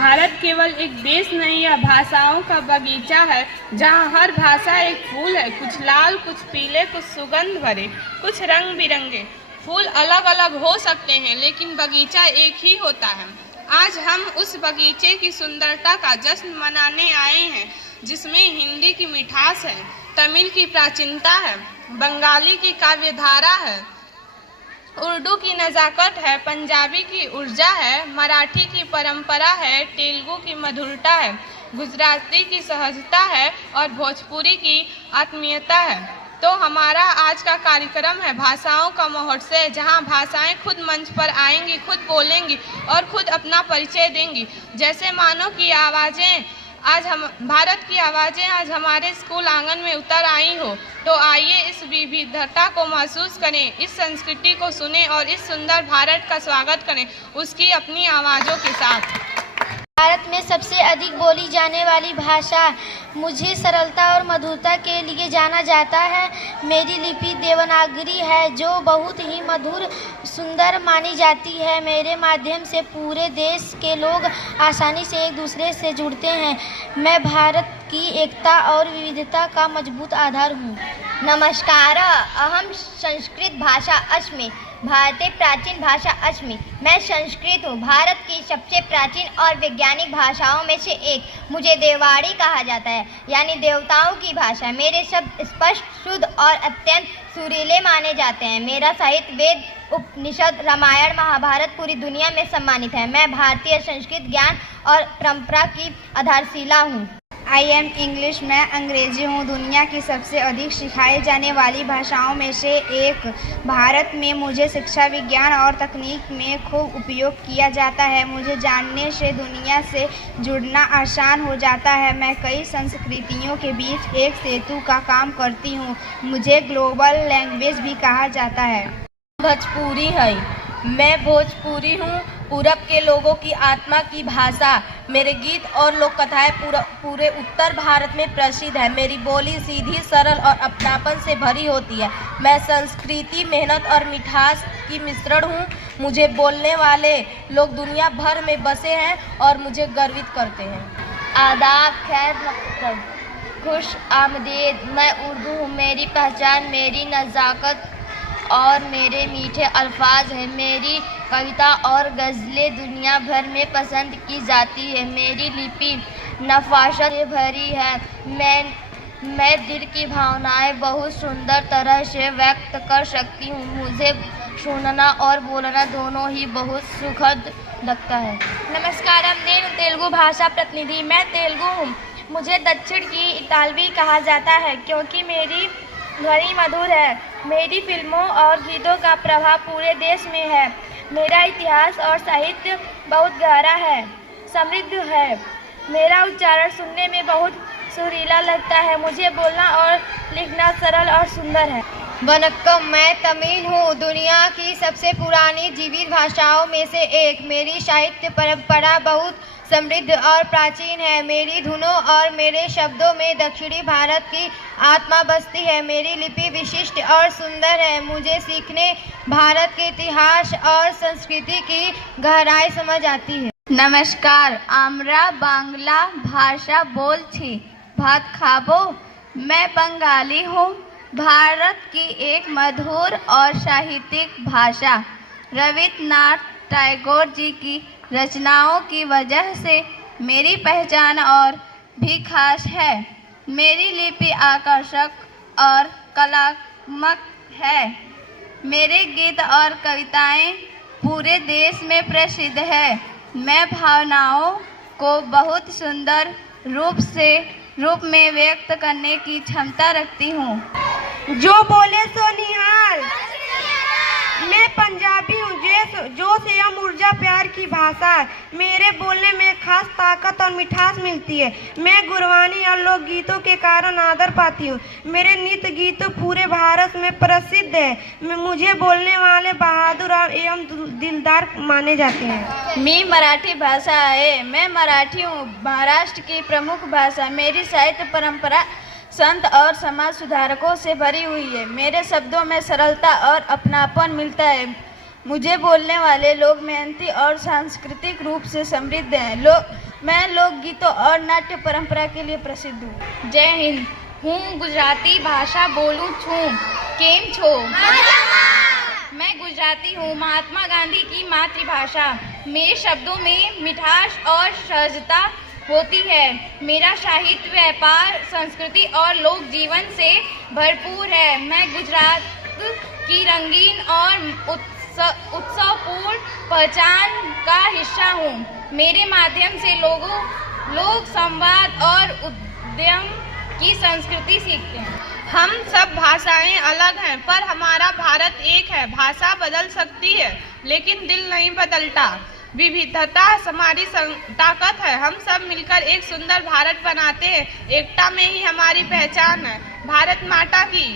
भारत केवल एक देश नहीं, यह भाषाओं का बगीचा है जहाँ हर भाषा एक फूल है। कुछ लाल, कुछ पीले, कुछ सुगंध भरे, कुछ रंग बिरंगे। फूल अलग अलग हो सकते हैं लेकिन बगीचा एक ही होता है। आज हम उस बगीचे की सुंदरता का जश्न मनाने आए हैं जिसमें हिंदी की मिठास है, तमिल की प्राचीनता है, बंगाली की काव्यधारा है, उर्दू की नज़ाकत है, पंजाबी की ऊर्जा है, मराठी की परंपरा है, तेलुगु की मधुरता है, गुजराती की सहजता है और भोजपुरी की आत्मीयता है। तो हमारा आज का कार्यक्रम है भाषाओं का महोत्सव, जहां भाषाएं खुद मंच पर आएंगी, खुद बोलेंगी और खुद अपना परिचय देंगी। जैसे मानो कि भारत की आवाज़ें आज हमारे स्कूल आंगन में उतर आई हो। तो आइए इस विविधता को महसूस करें, इस संस्कृति को सुनें और इस सुंदर भारत का स्वागत करें उसकी अपनी आवाज़ों के साथ। भारत में सबसे अधिक बोली जाने वाली भाषा मुझे सरलता और मधुरता के लिए जाना जाता है। मेरी लिपि देवनागरी है जो बहुत ही मधुर सुंदर मानी जाती है। मेरे माध्यम से पूरे देश के लोग आसानी से एक दूसरे से जुड़ते हैं। मैं भारत की एकता और विविधता का मजबूत आधार हूँ। नमस्कार, अहम संस्कृत भाषा अस्मि, भारतीय प्राचीन भाषा अस्मि। मैं संस्कृत हूँ, भारत की सबसे प्राचीन और वैज्ञानिक भाषाओं में से एक। मुझे देववाणी कहा जाता है, यानी देवताओं की भाषा। मेरे शब्द स्पष्ट, शुद्ध और अत्यंत सुरीले माने जाते हैं। मेरा साहित्य वेद, उपनिषद, रामायण, महाभारत पूरी दुनिया में सम्मानित है। मैं भारतीय संस्कृत ज्ञान और परंपरा की आधारशिला हूँ। आई एम इंग्लिश, मैं अंग्रेजी हूँ, दुनिया की सबसे अधिक सिखाई जाने वाली भाषाओं में से एक। भारत में मुझे शिक्षा, विज्ञान और तकनीक में खूब उपयोग किया जाता है। मुझे जानने से दुनिया से जुड़ना आसान हो जाता है। मैं कई संस्कृतियों के बीच एक सेतु का काम करती हूँ। मुझे ग्लोबल लैंग्वेज भी कहा जाता है। भोजपुरी है, मैं भोजपुरी हूँ, पूरब के लोगों की आत्मा की भाषा। मेरे गीत और लोक कथाएँ पूरे उत्तर भारत में प्रसिद्ध है। मेरी बोली सीधी, सरल और अपनापन से भरी होती है। मैं संस्कृति, मेहनत और मिठास की मिश्रण हूँ। मुझे बोलने वाले लोग दुनिया भर में बसे हैं और मुझे गर्वित करते हैं। आदाब, खैर मकसद, खुश आमदीद। मैं उर्दू हूँ, मेरी पहचान मेरी नज़ाकत और मेरे मीठे अल्फाज हैं। मेरी कविता और गज़लें दुनिया भर में पसंद की जाती है। मेरी लिपि नफासत से भरी है। मैं दिल की भावनाएं बहुत सुंदर तरह से व्यक्त कर सकती हूँ। मुझे सुनना और बोलना दोनों ही बहुत सुखद लगता है। नमस्कार, मैं तेलुगु भाषा प्रतिनिधि। मैं तेलुगु हूँ। मुझे दक्षिण की इतालवी कहा जाता है क्योंकि मेरी ध्वनि मधुर है। मेरी फिल्मों और गीतों का प्रभाव पूरे देश में है। मेरा इतिहास और साहित्य बहुत गहरा है, समृद्ध है। मेरा उच्चारण सुनने में बहुत सुरीला लगता है। मुझे बोलना और लिखना सरल और सुंदर है। वनक्कम, मैं तमिल हूँ, दुनिया की सबसे पुरानी जीवित भाषाओं में से एक। मेरी साहित्य परंपरा बहुत समृद्ध और प्राचीन है। मेरी धुनों और मेरे शब्दों में दक्षिणी भारत की आत्मा बसती है। मेरी लिपि विशिष्ट और सुंदर है। मुझे सीखने भारत के इतिहास और संस्कृति की गहराई समझ आती है। नमस्कार, आम्रा बांग्ला भाषा बोलছি। भात खाबो। मैं बंगाली हूँ, भारत की एक मधुर और साहित्यिक भाषा। रविन्द्रनाथ टैगोर जी की रचनाओं की वजह से मेरी पहचान और भी खास है। मेरी लिपि आकर्षक और कलात्मक है। मेरे गीत और कविताएं पूरे देश में प्रसिद्ध है। मैं भावनाओं को बहुत सुंदर रूप में व्यक्त करने की क्षमता रखती हूँ। जो बोले सो निहाल। मैं पंजाबी हूँ, जोश एवं ऊर्जा प्यार की भाषा है। मेरे बोलने में खास ताकत और मिठास मिलती है। मैं गुरबानी और लोकगीतों के कारण आदर पाती हूँ। मेरे नृत्य गीतों पूरे भारत में प्रसिद्ध है। मुझे बोलने वाले बहादुर और एवं दिलदार माने जाते हैं। मी मराठी भाषा है, मैं मराठी हूँ, महाराष्ट्र की प्रमुख भाषा। मेरी साहित्य परंपरा संत और समाज सुधारकों से भरी हुई है। मेरे शब्दों में सरलता और अपनापन मिलता है। मुझे बोलने वाले लोग मेहनती और सांस्कृतिक रूप से समृद्ध हैं। मैं लोकगीतों और नाट्य परंपरा के लिए प्रसिद्ध हूँ। जय हिंद। हूँ गुजराती भाषा बोलूँ छूँ। केम छो? मैं गुजराती हूँ, महात्मा गांधी की मातृभाषा। मेरे शब्दों में मिठास और सहजता होती है। मेरा साहित्य, व्यापार, संस्कृति और लोक जीवन से भरपूर है। मैं गुजरात की रंगीन और उत्सवपूर्ण पहचान का हिस्सा हूँ। मेरे माध्यम से लोग संवाद और उद्यम की संस्कृति सीखते हैं। हम सब भाषाएं अलग हैं, पर हमारा भारत एक है। भाषा बदल सकती है, लेकिन दिल नहीं बदलता। विविधता हमारी ताकत है। हम सब मिलकर एक सुंदर भारत बनाते हैं। एकता में ही हमारी पहचान है। भारत माता की